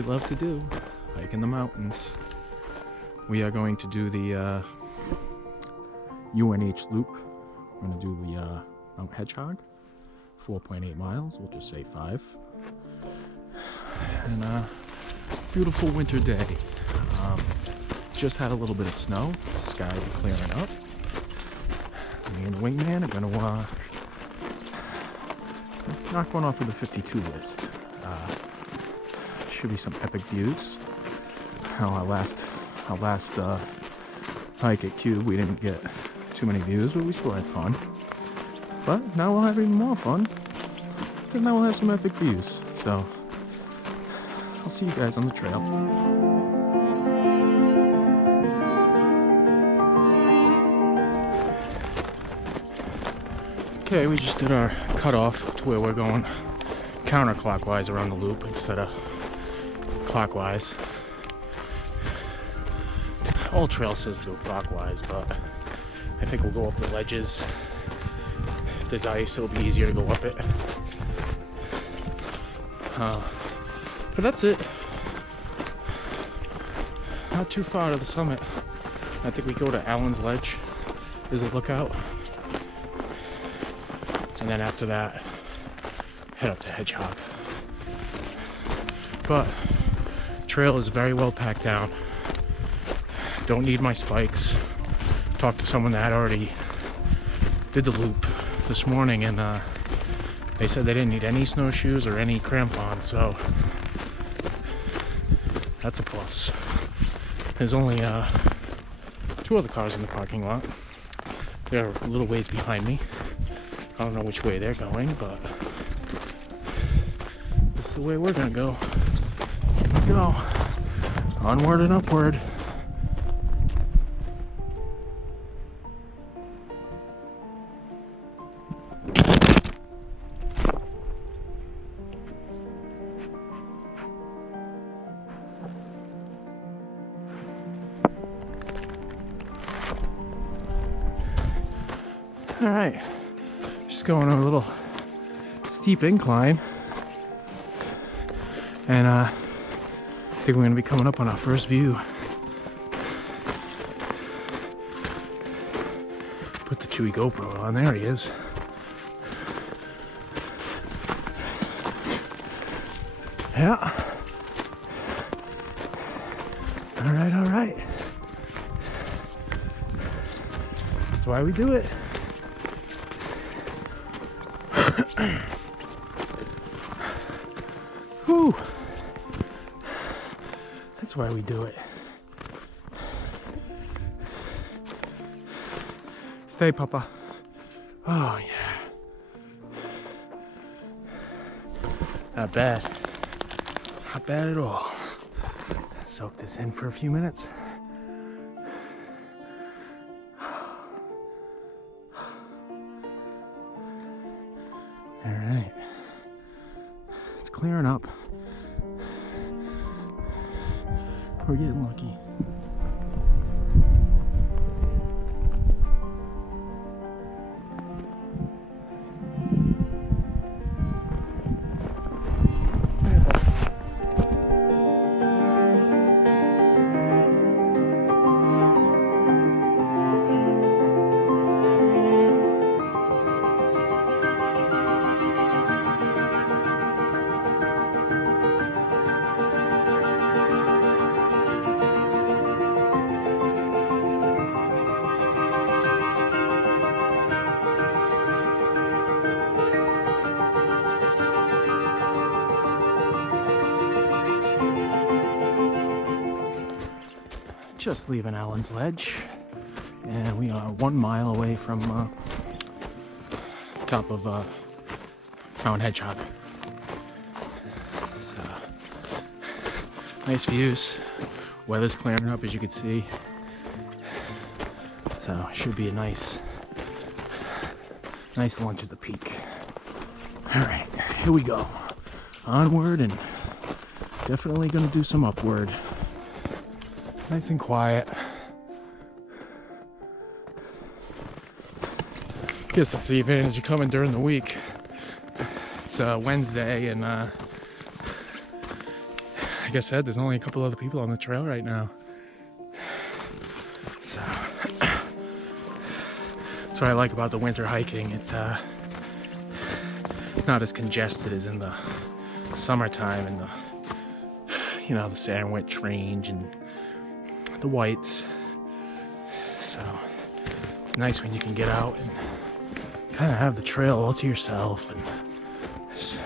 we love to do, hike in the mountains. We are going to do the UNH loop. We're going to do the Mount Hedgehog, 4.8 miles, we'll just say 5. And beautiful winter day. Just had a little bit of snow, the skies are clearing up. Me and the wingman are going to knock one off of the 52 list. Should be some epic views. Our last hike at Cube, we didn't get too many views, but we still had fun. But now we'll have even more fun, because now we'll have some epic views. So I'll see you guys on the trail. Okay, we just did our cutoff to where we're going counterclockwise around the loop instead of clockwise. All trail says go clockwise, but I think we'll go up the ledges. If there's ice, it'll be easier to go up it. But that's it. Not too far to the summit. I think we go to Allen's Ledge. There's a lookout. And then after that, head up to Hedgehog. But trail is very well packed down. Don't need my spikes. Talked to someone that already did the loop this morning, and they said they didn't need any snowshoes or any crampons, so that's a plus. There's only 2 other cars in the parking lot. They're a little ways behind me. I don't know which way they're going, but this is the way we're gonna go. Here we go. Onward and upward. All right, just going a little steep incline, and I think we're gonna be coming up on our first view. Put the Chewie GoPro on, there he is. Yeah. All right, all right. That's why we do it. Whew. That's why we do it. Stay, Papa. Oh, yeah. Not bad. Not bad at all. Soak this in for a few minutes. All right. It's clearing up. We're getting lucky. Just leaving Allen's Ledge, and we are 1 mile away from top of Mount Hedgehog. So, nice views. Weather's clearing up, as you can see. So should be a nice lunch at the peak. All right, here we go. Onward, and definitely gonna do some upward. Nice and quiet. Guess it's the advantage of coming during the week. It's Wednesday, and I like I said, there's only a couple other people on the trail right now. So that's what I like about the winter hiking. It's not as congested as in the summertime and the, you know, the Sandwich Range and the Whites. So it's nice when you can get out and kind of have the trail all to yourself and just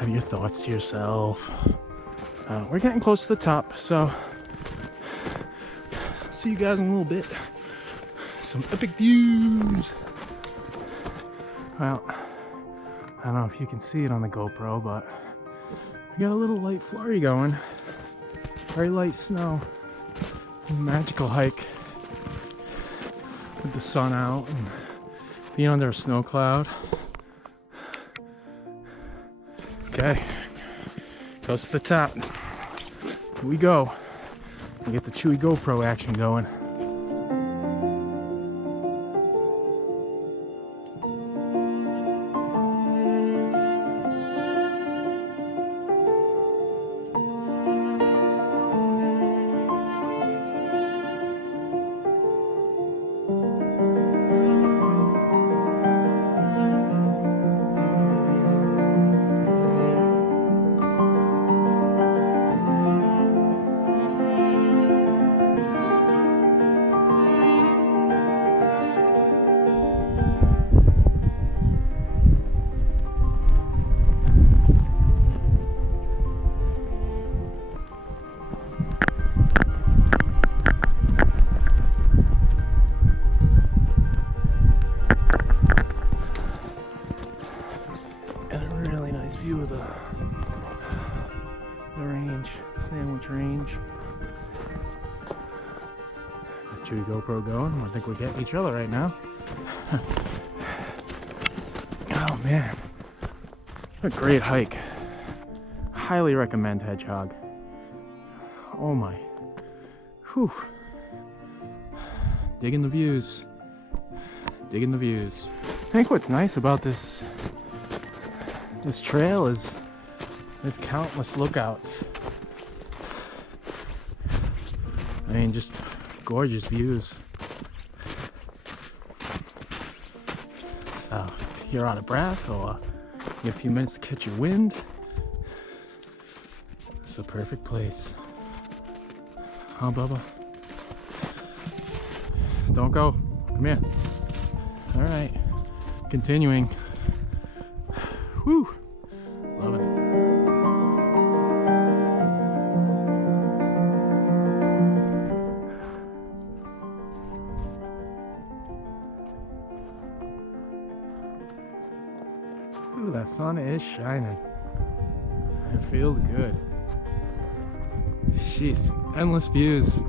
have your thoughts to yourself. We're getting close to the top, so I'll see you guys in a little bit. Some epic views. Well, I don't know if you can see it on the GoPro, but we got a little light flurry going. Very light snow. Magical hike with the sun out and being under a snow cloud. Okay, close to the top. Here we go. We get the Chewie GoPro action going. View of the range, Sandwich Range. The Chewie GoPro going. I think we're getting each other right now. Oh man, what a great hike. Highly recommend Hedgehog. Oh my. Whew. Digging the views. Digging the views. I think what's nice about this trail is there's countless lookouts. I mean, just gorgeous views. So if you're out of breath or you have a few minutes to catch your wind, it's the perfect place. Huh, Bubba? Don't go. Come here. All right. Continuing. Whew. Loving it. Ooh, that sun is shining. It feels good. Jeez, endless views.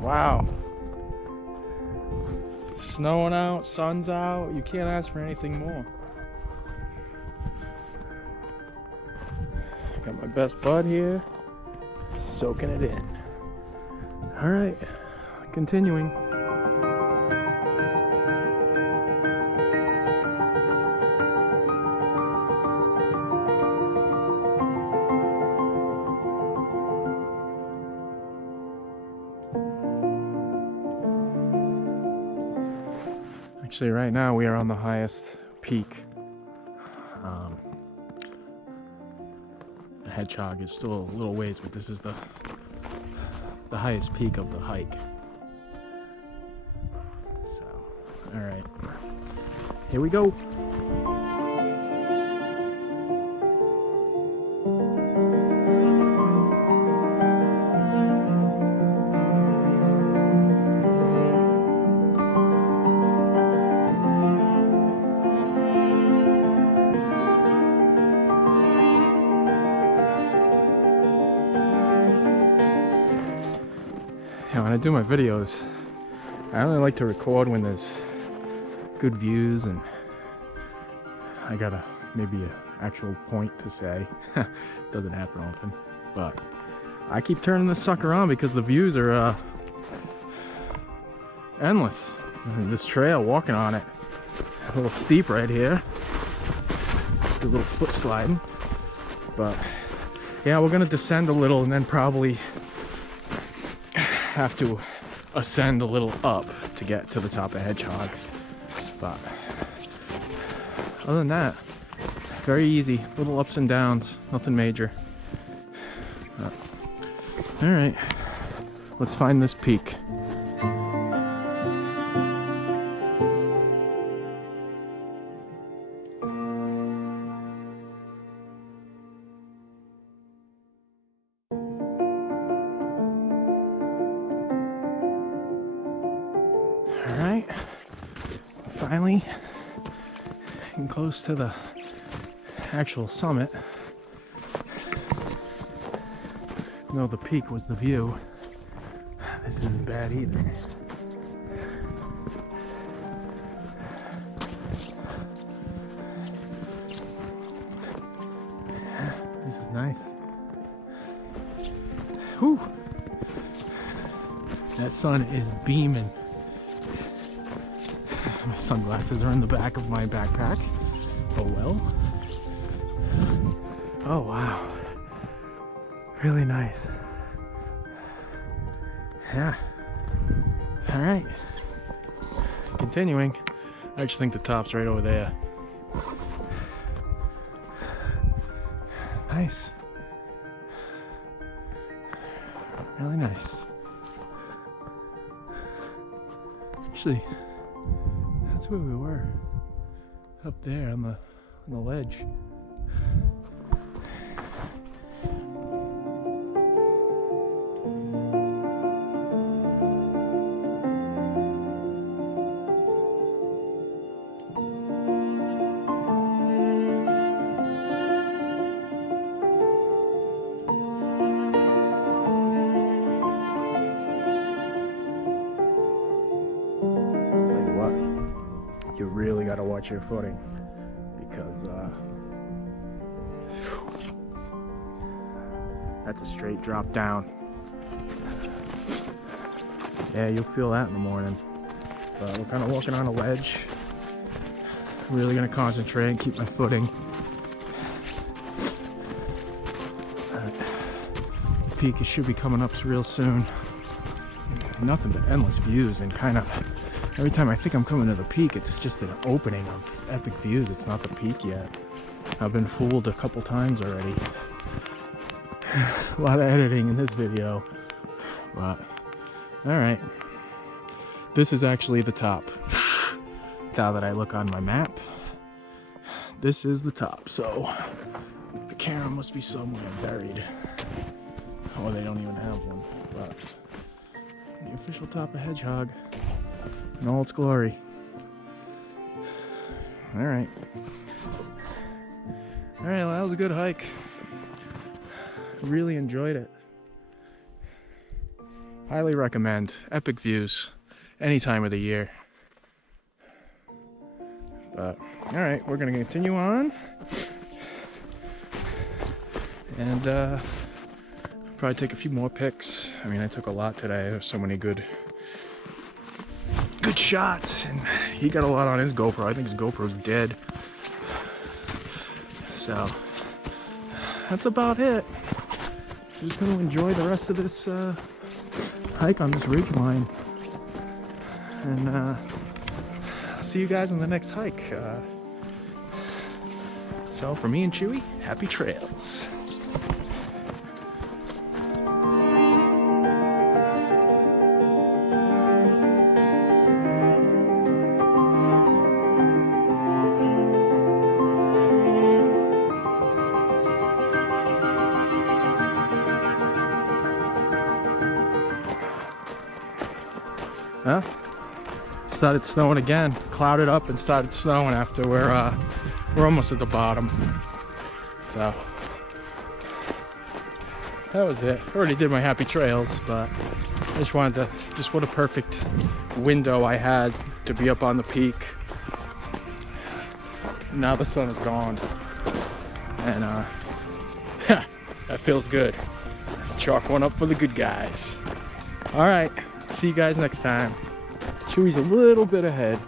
Wow. Snowing out, sun's out. You can't ask for anything more. Got my best bud here, soaking it in. All right, continuing. Actually, right now we are on the highest peak. The Hedgehog is still a little ways, but this is the highest peak of the hike. So, all right, here we go. When I do my videos, I only like to record when there's good views and I got maybe an actual point to say. Doesn't happen often, but I keep turning this sucker on because the views are endless. And this trail, walking on it, a little steep right here, do a little foot sliding, but Yeah, we're gonna descend a little and then probably have to ascend a little up to get to the top of Hedgehog. But other than that, very easy. Little ups and downs, nothing major. All right, let's find this peak. Alright, finally getting close to the actual summit. No, the peak was the view. This isn't bad either. This is nice. Whew! That sun is beaming. My sunglasses are in the back of my backpack. Oh well. Oh wow. Really nice. Yeah. Alright. Continuing. I actually think the top's right over there. Nice. Really nice. Actually, that's where we were. Up there on the ledge. You really got to watch your footing because that's a straight drop down. Yeah, you'll feel that in the morning. But we're kind of walking on a ledge. Really going to concentrate and keep my footing. The peak should be coming up real soon. Nothing but endless views and kind of every time I think I'm coming to the peak, it's just an opening of epic views. It's not the peak yet. I've been fooled a couple times already. A lot of editing in this video. But, alright. This is actually the top. Now that I look on my map, this is the top. So, the camera must be somewhere buried. Or they don't even have one. But, the official top of Hedgehog. In all its glory. Alright. Alright, well, that was a good hike. Really enjoyed it. Highly recommend. Epic views. Any time of the year. But, alright, we're going to continue on. And, probably take a few more pics. I mean, I took a lot today. There's so many good shots, and he got a lot on his GoPro. I think his GoPro's dead. So that's about it. Just gonna enjoy the rest of this hike on this ridge line, and I'll see you guys on the next hike. So for me and Chewie, happy trails. Huh? Started snowing again. Clouded up and started snowing after we're almost at the bottom. So that was it. Already did my happy trails, but I just wanted to, just what a perfect window I had to be up on the peak. Now the sun is gone, and that feels good. Chalk one up for the good guys. All right. See you guys next time. Chewie's a little bit ahead.